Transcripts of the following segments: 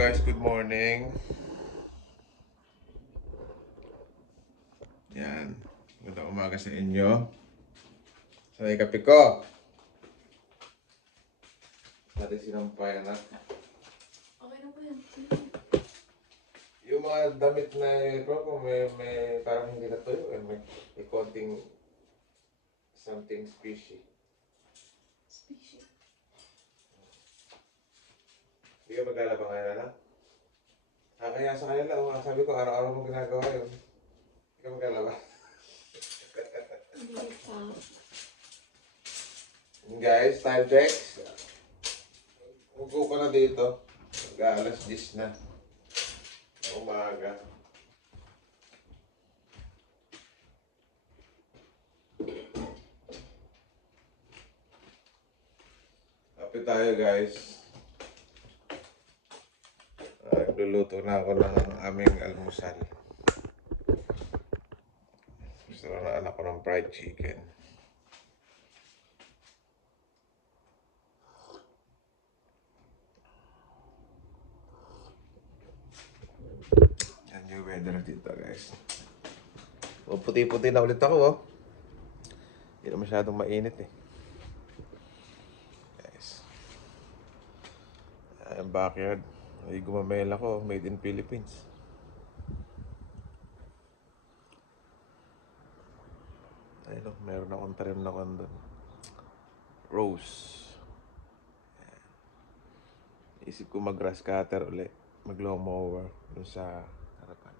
guys, good morning. Yan. Magandang umaga sa inyo. Sanay kape ko. Dati sinampay na. Okay na po yan. Yung mga damit na yun, kung may parang hindi natuyo, may konting something fishy. Species. Hindi ka maglalaba ngayon na? Kaya sa kanila, sabi ko, araw-araw mo ginagawa yun. Hindi ka maglalaba. Hindi pa. Guys, time check. Ugo ko na dito. Mag-aalas 10 na. Umaga. Kape tayo guys. Luluto na ako ng aming almusal. Gusto na anak ko ng fried chicken. Yan yung weather dito guys. O, puti-puti na ulit ako oh. Hindi na masyadong mainit eh. Guys. Ang backyard. Ay gumamela ko, made in Philippines. Ayun o, meron akong tarim na kondo. Rose. Ayan. Isip ko mag-grass cutter ulit. Mag-lawn mower dun sa harapan.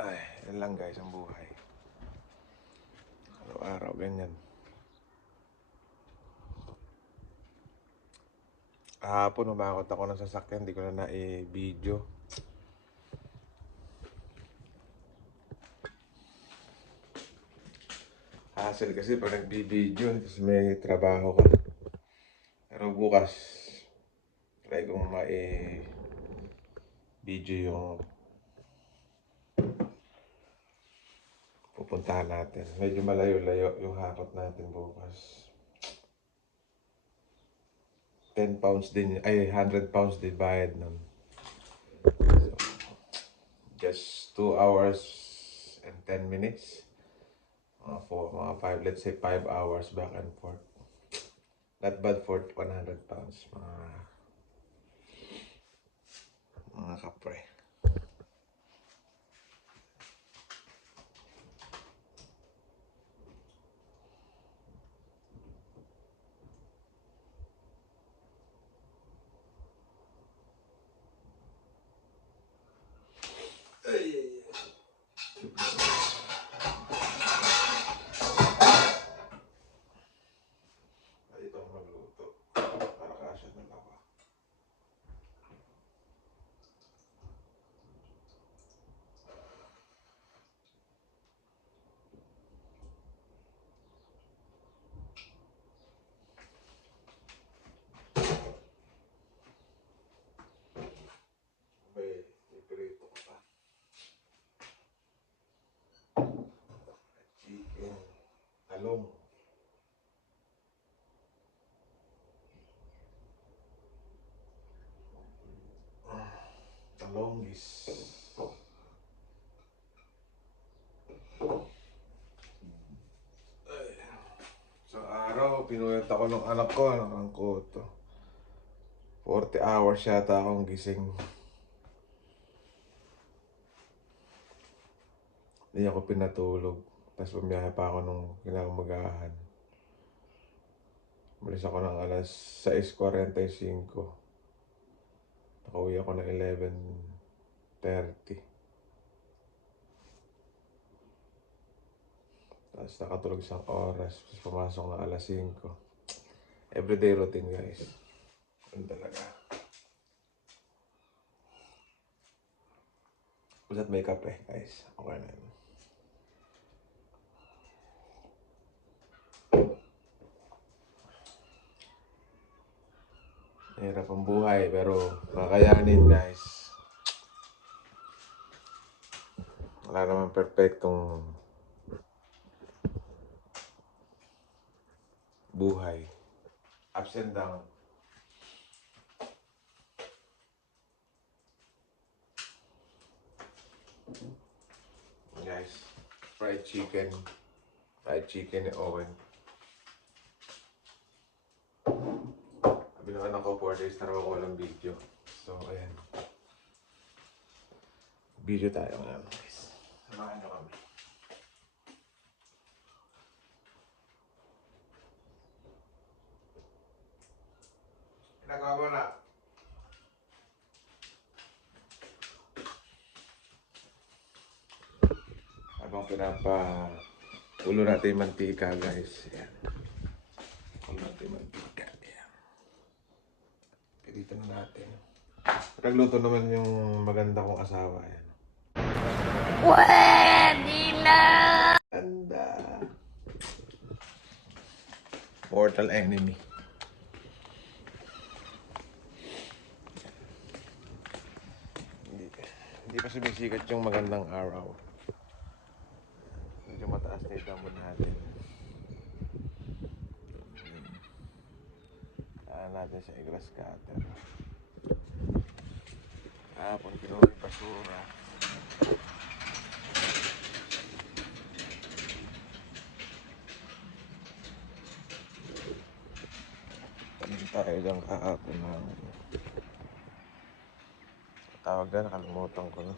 Ay, yan lang guys ang buhay. Araw-araw ganyan. Kahapon umakot ako ng sasakyan, hindi ko na na-video. Hassle kasi pag nag-video, tapos may trabaho ka. Pero bukas, try kong video yung pupuntahan natin. Medyo malayo-layo yung hakot natin bukas. 10 pounds din, ay 100 pounds din bayad nun. So, just 2 hours and 10 minutes. Mga 5, let's say 5 hours back and forth. Not bad for 100 pounds, mga kapre. Dito ako magluto para kasya na lawa. May iprito ko pa. Chicken, talong. Talonggis. Sa araw, pinuyat ako ng anak ko, ang koto. 40 hours yata akong gising. Hindi ako pinatulog. Tapos bumiyahe pa ako nung kinakamagahan. Malis ako ng alas 6:45. Nakauwi ako ng 11:30. Tapos nakatulog isang oras. Tapos pumasok ng alas 5. Everyday routine guys. Ano talaga. Basta't may kape guys. Okay na yun. Hirap ang buhay pero kakayanin guys. Wala naman perfectong buhay. Ups and down. Guys, fried chicken. Fried chicken ni Owen. Sabi naman ako 4 days na raw ako walang video. So, ayan. Video tayo ngayon, guys. Samahan nyo kami. Pinagawa mo na. Habang ulo natin yung mantika, guys. Ayan. Ulo natin yung mantika. Ayan. Pilito na natin. Nagluto naman yung maganda kong asawa. Ayan. Pwede na! Ganda. Mortal enemy. Hindi pa sumisikat yung magandang araw. Medyo mataas na yung damo natin. Saan natin sa grass cutter. Kapon kinuha yung basura. Tanim tayo dyan kahapon na tawag na, nakalimutan ko na.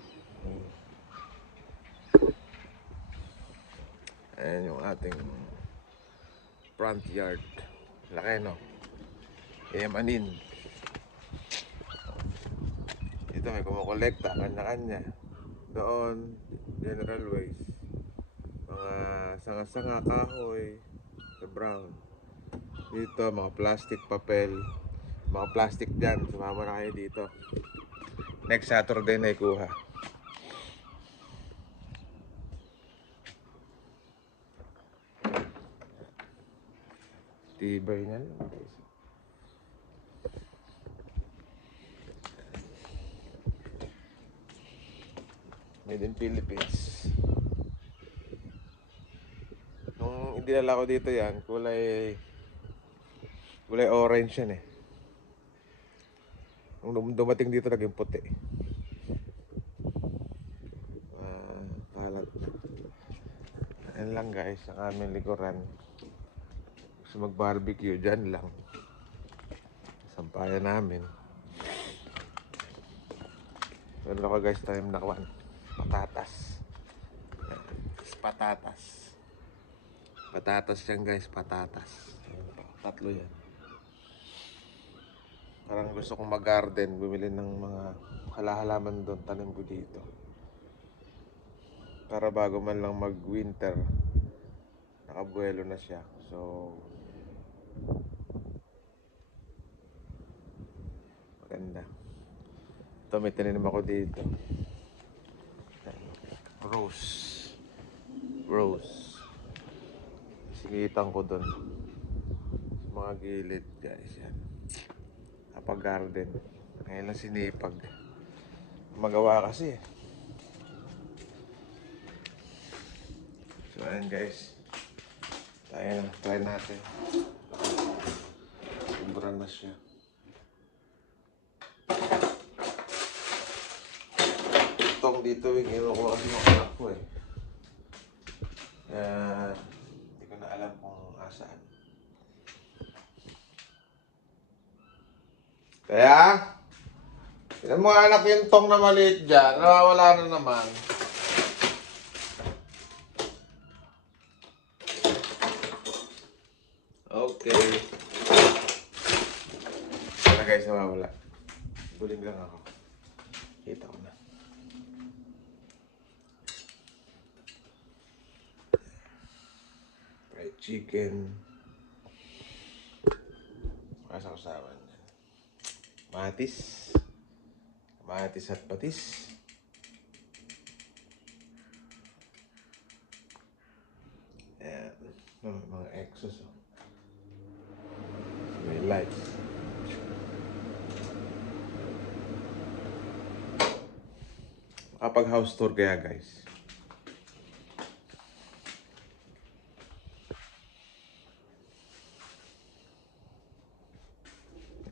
Ayan yung ating front yard. Laki, no? Yamanin. Dito may kumukolekta, kanya-kanya. Doon, general waste. Mga sanga-sanga, kahoy, sa brown. Dito, mga plastic, papel. Mga plastic dyan, sumama na kayo dito. Next Saturday na ikuha. Tibay na lang, guys. Made in Philippines. Nung idinala ko dito yan, kulay orange yan eh. Nung dumating dito, naging puti. Kalat. Ayan lang, guys, ang aming likuran. Gusto mag-barbecue, dyan lang. Sampayan namin. Meron ako, guys, time na kawan. Patatas. Patatas. Patatas yan, guys, patatas. Tatlo yan. Parang gusto kong mag-garden, bumili ng mga halaman doon, tanim ko dito. Para bago man lang mag-winter, nakabuelo na siya. So, maganda. Ito, may tinanim ako dito. Rose. Singitan ko doon. Sa mga gilid, guys, yan. Kapag garden. Ngayon lang sinipag. Magawa kasi eh. So ayan, guys. Tayo na. Try natin. Sobrang na siya. Itong dito yung kinukuha kasi yung anak ko eh. Hindi ko na alam kung asaan. Kaya, tignan mo anak yung tong na maliit dyan, nawawala na naman. Okay. Wala guys, nawawala. Buling lang ako. Kita ko na. Fried chicken. Masawsawan. Kamatis at patis. Ayan. Mga exos. Oh. May lights. Kapag house tour kaya, guys.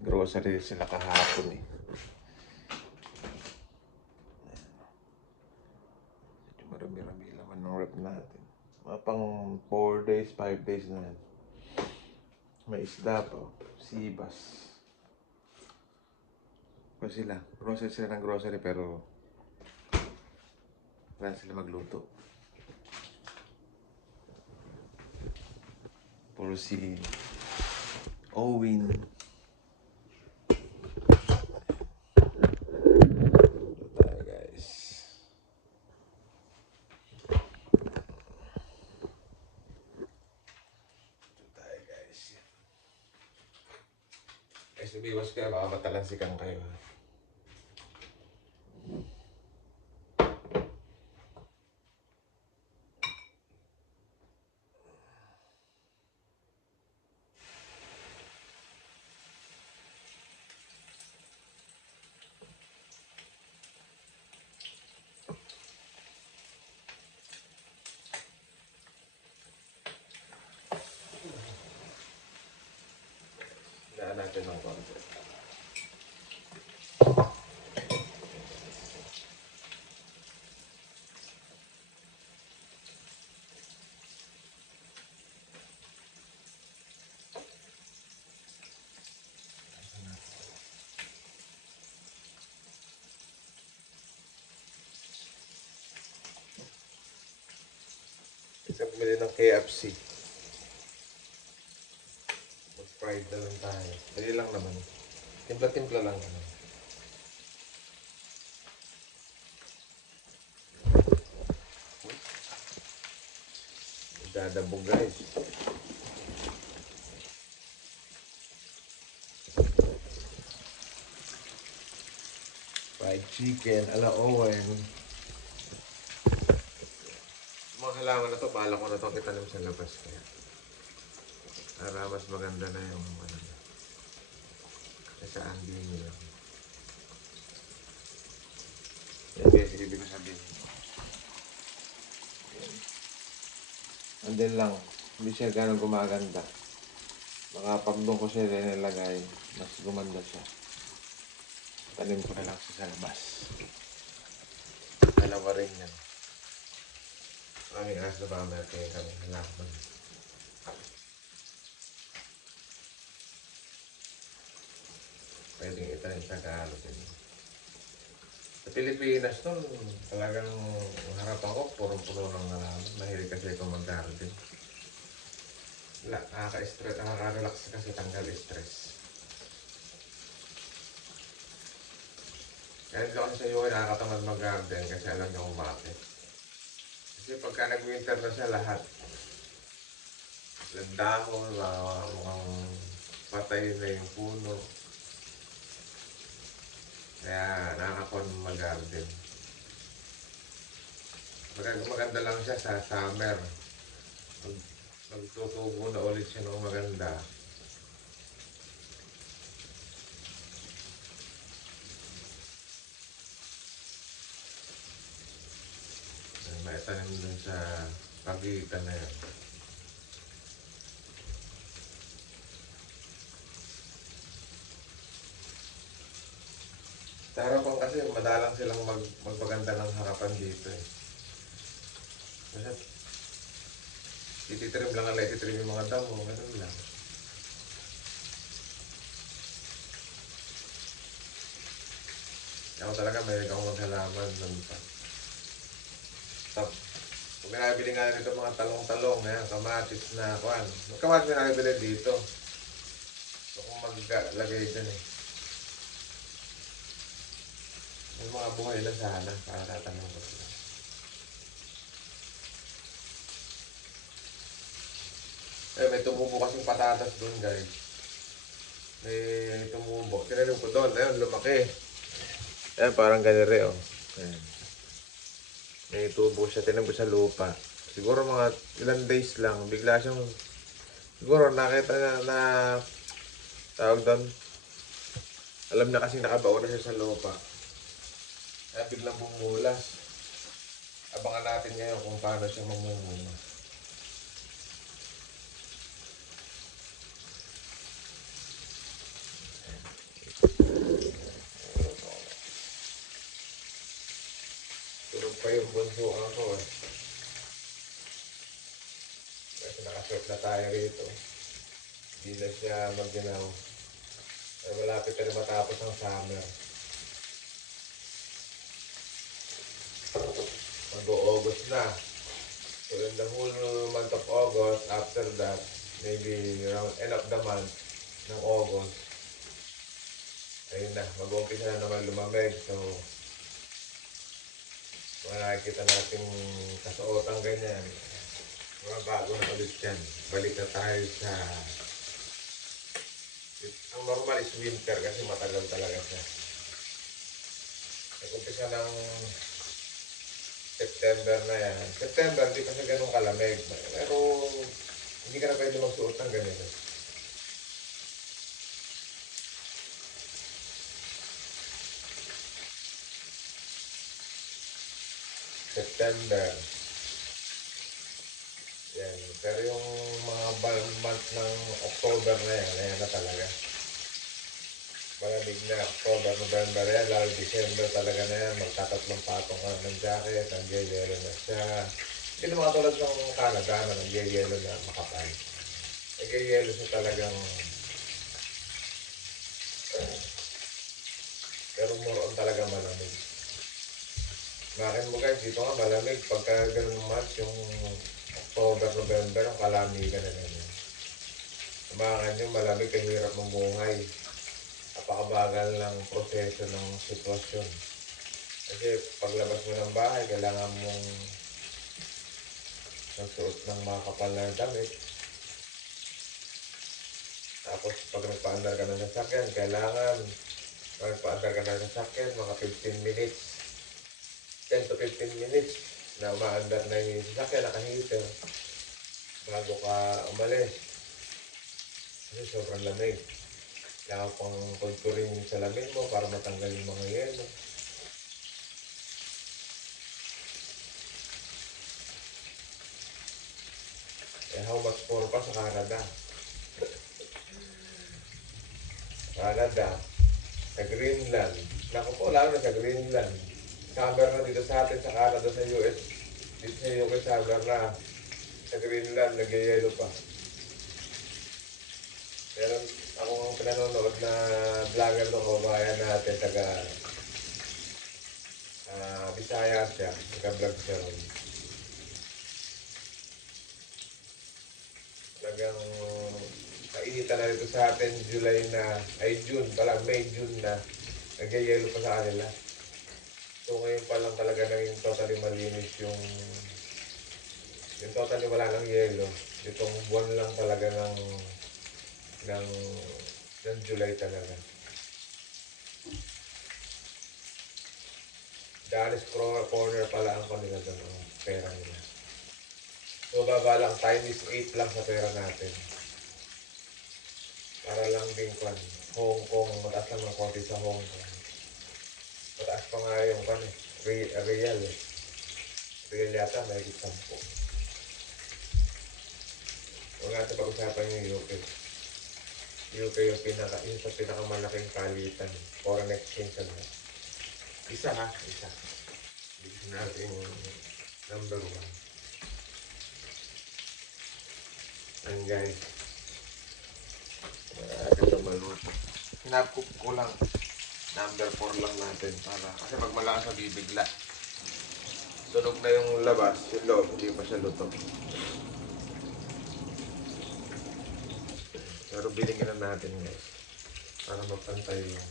Grocery sila kahapon eh. Marami-rami laman ng rep natin. Mga pang 4 days, 5 days na yan. May isda pa, sibas. Pa sila, grocery sila ng grocery pero wala sila magluto. Puro si Owen. Ito tayo guys. Guys, umiwas kayo, baka matalansikan kayo. Daan natin ng konti. Isa bumili ng KFC. Mag-fried na lang tayo. Dali lang naman. Timpla-timpla lang naman. Dadabog guys. Fried chicken, ala Owen. Mga halaman na to, bahala ko na to kitanim sa labas kaya. Para mas maganda na yung ano. Kasi andi nila. Yan guys, ibig ko sabihin. Andun lang, hindi siya ganun gumaganda. Mga pag doon ko siya nilagay, mas gumanda siya. Tanim ko na lang siya sa labas. Dalawa rin yan. Aming aso ba kaya kami halaman. Pwedeng itanim sa Tagalog din. Sa Pilipinas nun, talagang harapan ko, purong-puno ng halaman. Mahilig kasi ako mag-garden. Nakaka-stress, nakaka-relax kasi tanggal stress. Kaya dito kasi sa UK nakakatamad mag-garden kasi alam niyo kung bakit. Kasi pagka nag-winter na siya lahat, dahon, mukhang patay na yung puno. Kaya nakakapon mag-garden. Maganda lang siya sa summer. Magtutubo na ulit siya ng maganda. May tanim dun sa pagitan na yun. Sa harapan kasi madalang silang magpaganda ng harapan dito eh. Kasi ititrim lang ala, ititrim yung mga damo, ganun lang. Ako talaga may akong maghalaman nun pa. Pag nabili nga dito mga talong-talong, kamatis na kuhan. Magkamatis na nabili dito. So kung maglagay dyan eh. May mga buhay lang sana para tatanong ko sila. May tumubo kasing patatas doon guys. May tumubo. Tinanim ko doon. Ayun, lumaki. Ayan, parang ganire oh. Ayan. May tubo siya. Tinanim ko sa lupa. Siguro mga ilang days lang. Bigla siyang siguro nakita na tawag doon. Alam na kasi nakabaon na siya sa lupa. Kaya biglang bumulas. Abangan natin ngayon kung paano siya mamumula. bunsukan ko eh. Kasi nakashort na tayo rito. Hindi na siya magdinaw. Ay malapit na rin matapos ang summer. Mag-August na. So in the whole month of August, after that, maybe around end of the month ng August, ayun na, mag-umpisa na naman lumamig. So, makikita natin kasuotang ganyan. Mga bago na ulit yan. Balik na tayo sa... Ang normal is winter kasi matagal talaga siya. Nag-umpisa ng September na yan. September, hindi kasi ganun kalamig. Pero hindi ka na pwede magsuot ng ganito. September. Yan. Pero yung mga month ng October na yan, ayan na talaga. Malamig na October, November yan, lalo December talaga na yan. Magtatatlong patong ka ng jacket, ang yelo na siya. Hindi naman katulad ng Canada na ng yelo na makapal. Yelo siya talagang... pero more on talaga malamig. Makin mo guys, dito nga malamig. Pagka ganun month, yung October, November, ang kalamigan na ganyan. Makin yung malamig, kahirap ng buhay. Napakabagal ng proseso ng sitwasyon. Kasi paglabas mo ng bahay, kailangan mong nagsuot ng mga kapal na damit. Tapos pag nagpa-andar ka ng sasakyan, kailangan pag nagpa-andar ka ng sasakyan, mga 15 minutes, 10 to 15 minutes na maandar na yung sasakyan, naka-heater bago ka umalis. Kasi sobrang lamig. Kailangan pang konturin yung salamin mo para matanggal yung mga yelo. Eh, how much more pa sa Canada? Canada, sa Greenland. Naku po, lalo na sa Greenland. Summer na dito sa atin, sa Canada, sa US. Dito sa UK, summer na. Sa Greenland, nag-yelo pa. Meron akong pinanonood na vlogger ng kababayan natin, taga Bisaya siya, nag-vlog siya ron. Talagang kainitan na dito sa atin, June pala, June na, nag-yelo pa sa kanila. So ngayon pa lang talaga naging totally malinis yung totally wala ng yelo. Itong buwan lang talaga ng July talaga. Daanis corner pala ang kanila doon ang pera nila. So baba lang, time is 8 lang sa pera natin. Para lang din kwan, Hong Kong, mataas lang ng konti sa Hong Kong. Mataas pa nga yung kwan real eh. Real yata, may 10. Huwag natin pag-usapan yung UK. UK yung pinakamalaking kalitan. Foreign exchange na lang. Isa. Hindi natin number 1. And guys, ito maluto. Hinapkup ko lang. Number 4 lang natin para kasi pag malakas na bibigla. Sunog na yung labas, yung loob, hindi pa siya luto. Pero bilingin na natin guys para mapantay yung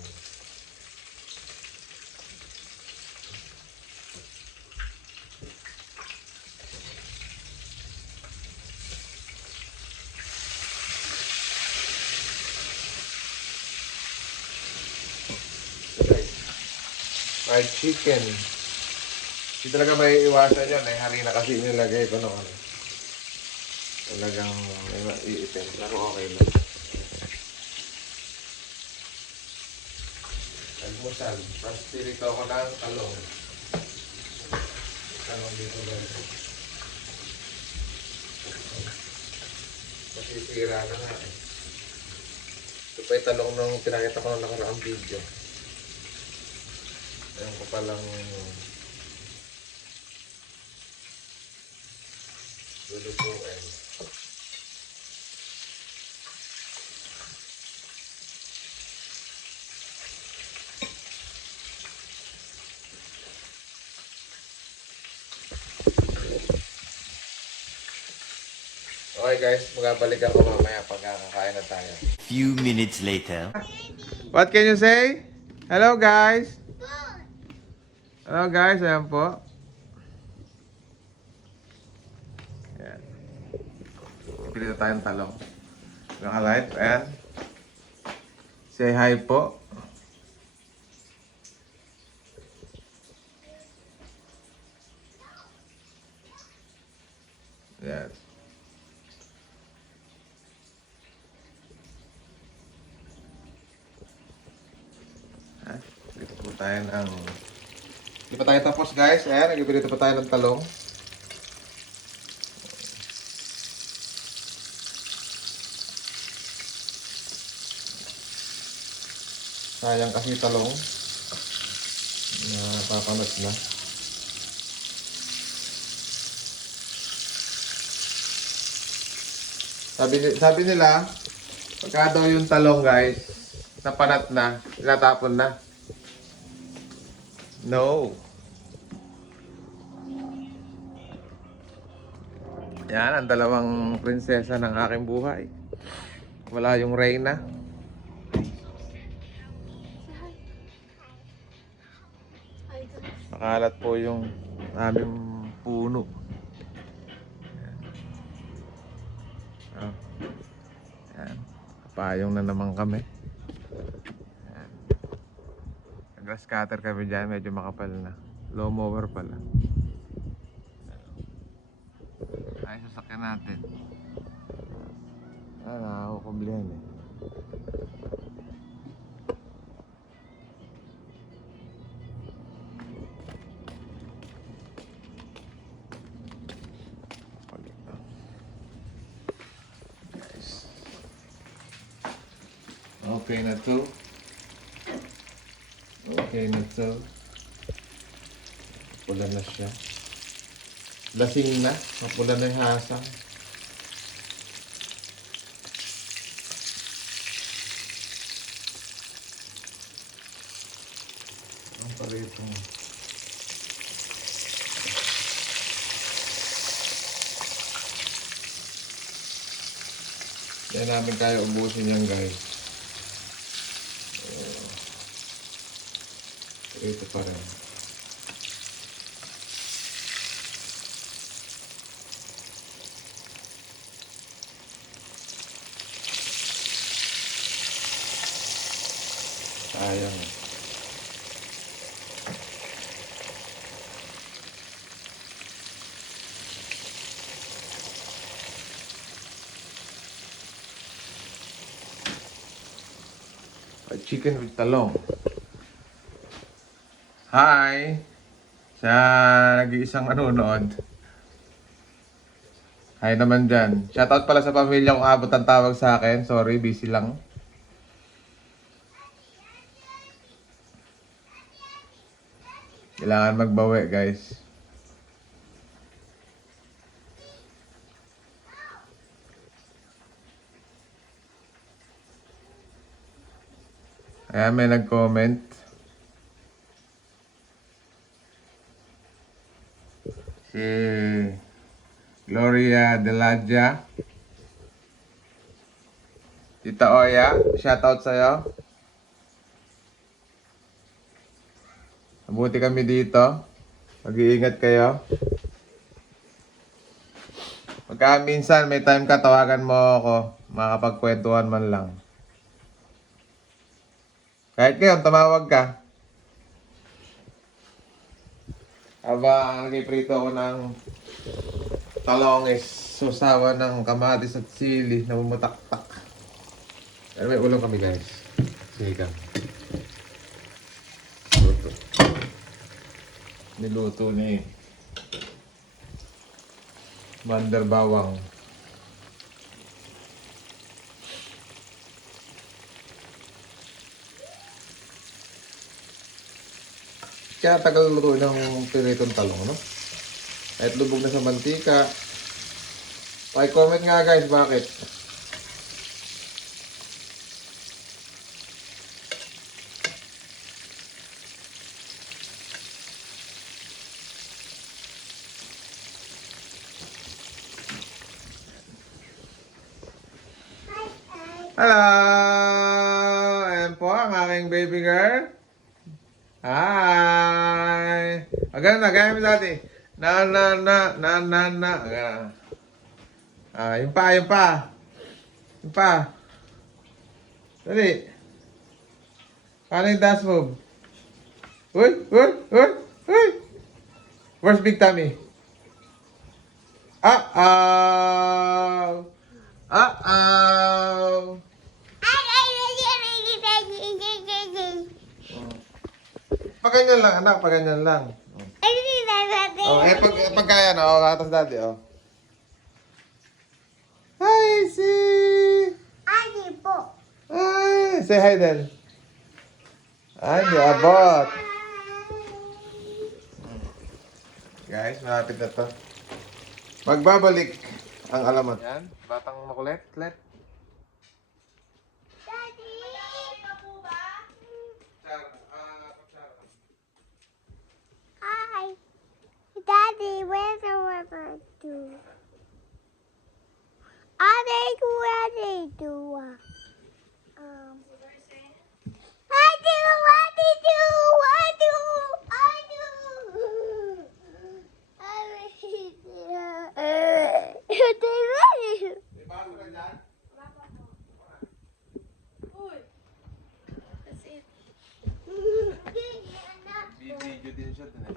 fried chicken. Hindi talaga may iwasan yan. Ay harina kasi nilagay ko noon. Talagang may maiitin. Pero okay lang. Almusal. Tapos pilito ako ng talong. Talong dito guys. Masisira na nga eh. Ito pa yung talong nung pinakita ko ng nakaraang video. Ayun ko palang lulutuin. Okay guys, magabalik ako mamaya pag kakain na tayo. Few minutes later. What can you say? Hello guys! Hello guys, ayan po. Ayan. Pilito tayong talong. Yung alive, ayan. Say hi po. Ayan. Dito po tayo ng... Hindi pa tayo tapos guys. Ayan, nagpilito pa tayo ng talong. Sayang kasi talong. Napapanot na. Sabi nila, pagka daw yung talong guys, napanat na, tinatapon na. No. Yan ang dalawang prinsesa ng aking buhay. Wala yung reyna. Hi guys. Nakalat po yung aming puno. Yan. Yan. Kapayong na naman kami. Yan. Grass cutter kami dyan, medyo makapal na. Low mower pala. Ay, sasakyan natin. Nakakakublihan eh. Okay na to. Okay na to. Pula na siya. Lasing na. Mapula na yung hasang. Ang pala itong... Yan namin kaya ubusin yan guys. Ito pa rin. Sayang. Chicken with talong. Hi! Sa nag-iisang nanonood. Hi naman dyan. Shoutout pala sa pamilya kung abot ang tawag sa akin. Sorry, busy lang. Kailangan magbawi, guys. Kaya may nag-comment. Si Gloria Deladia. Tita Oya, shoutout sa'yo. Mabuti kami dito. Mag-iingat kayo. Pagka minsan may time ka, tawagan mo ako. Makakapagkwentuhan man lang. Kahit ngayon, tumawag ka. Habang nag-iprito ako ng talongis, susawa ng kamatis at sili na bumutaktak. Pero may ulam kami guys. Sigang. Luto. Niluto ni Mander Bawang. Kaya tagal luto ng piritong talong, no? Kahit lubog na sa mantika, Comment nga guys, bakit? Hello! Ayan po ang aking baby girl. Hi! Maganda, gaya mo dati. Na. Ayan. Yung pa, yung pa. Yung pa. Dali. Paano yung dance move? Uy! Where's Big Tummy? Uh-oh! Uh-oh! Paganyan lang, anak. Paganyan lang. Oh, pagkaya na. Oh, katas dati, oh. Hi, see! Hi! Say hi then. Ay, di abot. Guys, malapit na to. Magbabalik ang alamat. Yan, batang makulit. Let. Hi. Daddy, where's the river to? I think ready to. I do. They ready. That's it. Bibidyo din siya din eh.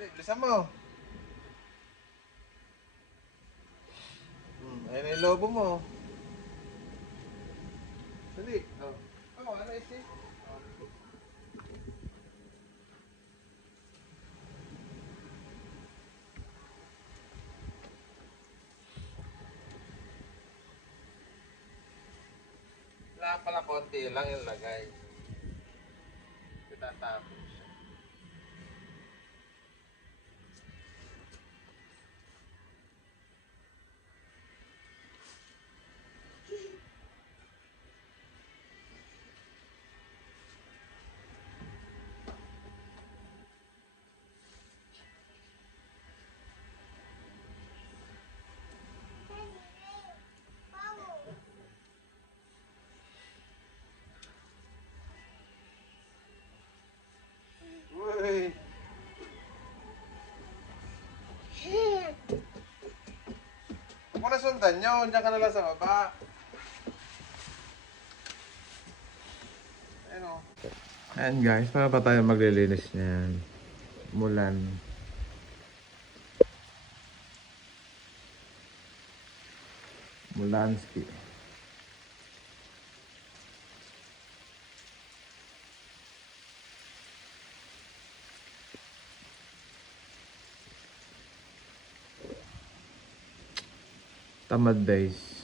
Bilisan mo. Ayun na yung lobo mo. Dali. Oh. Oh, ano isi? Wala pala konti lang yung lagay. Itatapon siya. Uy! Huwag mo na sundan yun. Diyan ka na lang sa baba. Ayan guys, para pa tayo maglilinis niyan. Mulan. Mulanski. Tamad days.